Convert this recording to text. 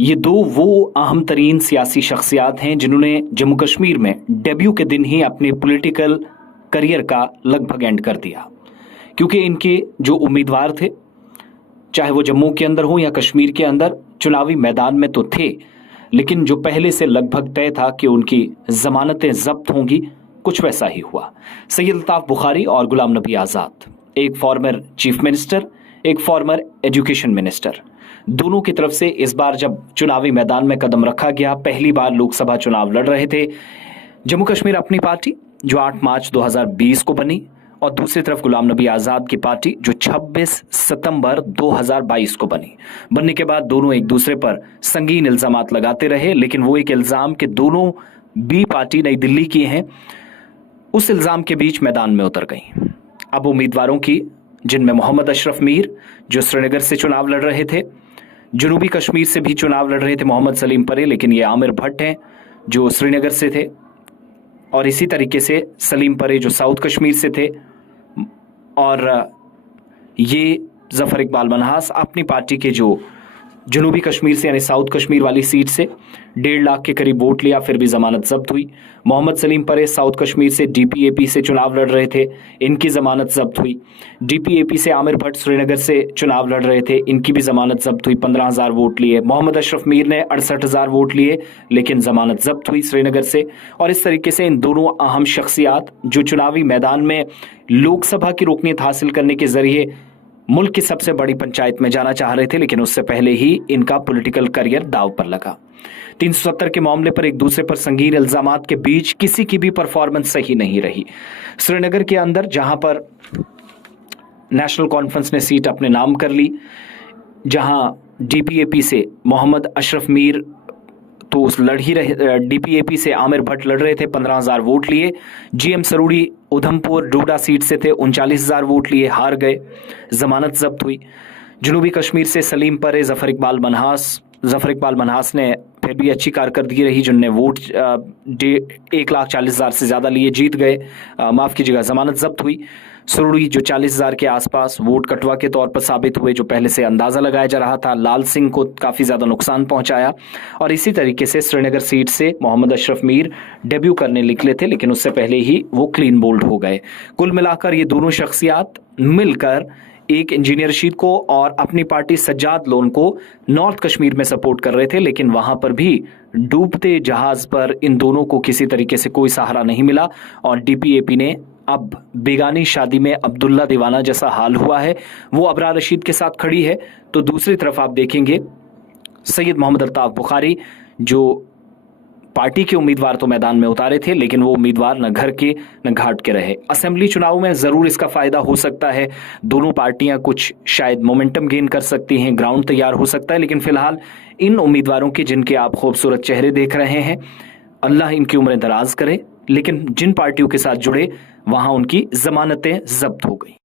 ये दो वो अहम तरीन सियासी शख्सियात हैं जिन्होंने जम्मू कश्मीर में डेब्यू के दिन ही अपने पॉलिटिकल करियर का लगभग एंड कर दिया, क्योंकि इनके जो उम्मीदवार थे, चाहे वो जम्मू के अंदर हो या कश्मीर के अंदर, चुनावी मैदान में तो थे, लेकिन जो पहले से लगभग तय था कि उनकी जमानतें जब्त होंगी, कुछ वैसा ही हुआ। सैयद अल्ताफ बुखारी और गुलाम नबी आज़ाद, एक फॉर्मर चीफ मिनिस्टर, एक फॉर्मर एजुकेशन मिनिस्टर, दोनों की तरफ से इस बार जब चुनावी मैदान में कदम रखा गया, पहली बार लोकसभा चुनाव लड़ रहे थे। जम्मू कश्मीर अपनी पार्टी जो 8 मार्च 2020 को बनी, और दूसरी तरफ गुलाम नबी आज़ाद की पार्टी जो 26 सितंबर 2022 को बनी। बनने के बाद दोनों एक दूसरे पर संगीन इल्जामात लगाते रहे, लेकिन वो एक इल्जाम के दोनों बी पार्टी नई दिल्ली की हैं, उस इल्जाम के बीच मैदान में उतर गई। अब उम्मीदवारों की, जिनमें मोहम्मद अशरफ मीर जो श्रीनगर से चुनाव लड़ रहे थे, जनूबी कश्मीर से भी चुनाव लड़ रहे थे मोहम्मद सलीम परे, लेकिन ये आमिर भट्ट हैं जो श्रीनगर से थे, और इसी तरीके से सलीम परे जो साउथ कश्मीर से थे, और ये जफर इकबाल मनहास अपनी पार्टी के जो जनूबी कश्मीर से यानी साउथ कश्मीर वाली सीट से 1.5 लाख के करीब वोट लिया, फिर भी जमानत जब्त हुई। मोहम्मद सलीम परे साउथ कश्मीर से डीपीएपी से चुनाव लड़ रहे थे, इनकी जमानत जब्त हुई। डीपीएपी से आमिर भट्ट श्रीनगर से चुनाव लड़ रहे थे, इनकी भी जमानत जब्त हुई, 15,000 वोट लिए। मोहम्मद अशरफ मीर ने 68,000 वोट लिए, लेकिन जमानत जब्त हुई श्रीनगर से। और इस तरीके से इन दोनों अहम शख्सियात जो चुनावी मैदान में लोकसभा की रुकनीत हासिल करने के जरिए मुल्क की सबसे बड़ी पंचायत में जाना चाह रहे थे, लेकिन उससे पहले ही इनका पॉलिटिकल करियर दांव पर लगा। 370 के मामले पर एक दूसरे पर संगीन इल्जामात के बीच किसी की भी परफॉर्मेंस सही नहीं रही। श्रीनगर के अंदर जहां पर नेशनल कॉन्फ्रेंस ने सीट अपने नाम कर ली, जहां डीपीएपी से मोहम्मद अशरफ मीर तो लड़ ही रहे, डीपीएपी से आमिर भट्ट लड़ रहे थे, 15,000 वोट लिए। जीएम सरूड़ी उधमपुर डोडा सीट से थे, 39,000 वोट लिए, हार गए, जमानत जब्त हुई। जनूबी कश्मीर से सलीम परे, जफर इकबाल मनहास ने फिर भी अच्छी कारकर्दगी रही, जिनने वोट 1,40,000 से ज़्यादा लिए, जीत गए, माफ़ कीजिएगा, जमानत जब्त हुई। सरूड़ी जो 40,000 के आसपास वोट कटवा के तौर पर साबित हुए, जो पहले से अंदाज़ा लगाया जा रहा था, लाल सिंह को काफ़ी ज़्यादा नुकसान पहुंचाया। और इसी तरीके से श्रीनगर सीट से मोहम्मद अशरफ मीर डेब्यू करने निकले थे, लेकिन उससे पहले ही वो क्लीन बोल्ड हो गए। कुल मिलाकर ये दोनों शख्सियात मिलकर एक इंजीनियर रशीद को और अपनी पार्टी सज्जाद लोन को नॉर्थ कश्मीर में सपोर्ट कर रहे थे, लेकिन वहां पर भी डूबते जहाज पर इन दोनों को किसी तरीके से कोई सहारा नहीं मिला। और डीपीएपी ने अब बेगानी शादी में अब्दुल्ला दीवाना जैसा हाल हुआ है, वो अबरार रशीद के साथ खड़ी है। तो दूसरी तरफ आप देखेंगे सैयद मोहम्मद अल्ताफ बुखारी, जो पार्टी के उम्मीदवार तो मैदान में उतारे थे, लेकिन वो उम्मीदवार न घर के न घाट के रहे। असेंबली चुनाव में जरूर इसका फायदा हो सकता है, दोनों पार्टियां कुछ शायद मोमेंटम गेन कर सकती हैं, ग्राउंड तैयार हो सकता है, लेकिन फिलहाल इन उम्मीदवारों के जिनके आप खूबसूरत चेहरे देख रहे हैं, अल्लाह इनकी उम्रें दराज करे, लेकिन जिन पार्टियों के साथ जुड़े वहां उनकी जमानतें जब्त हो गई।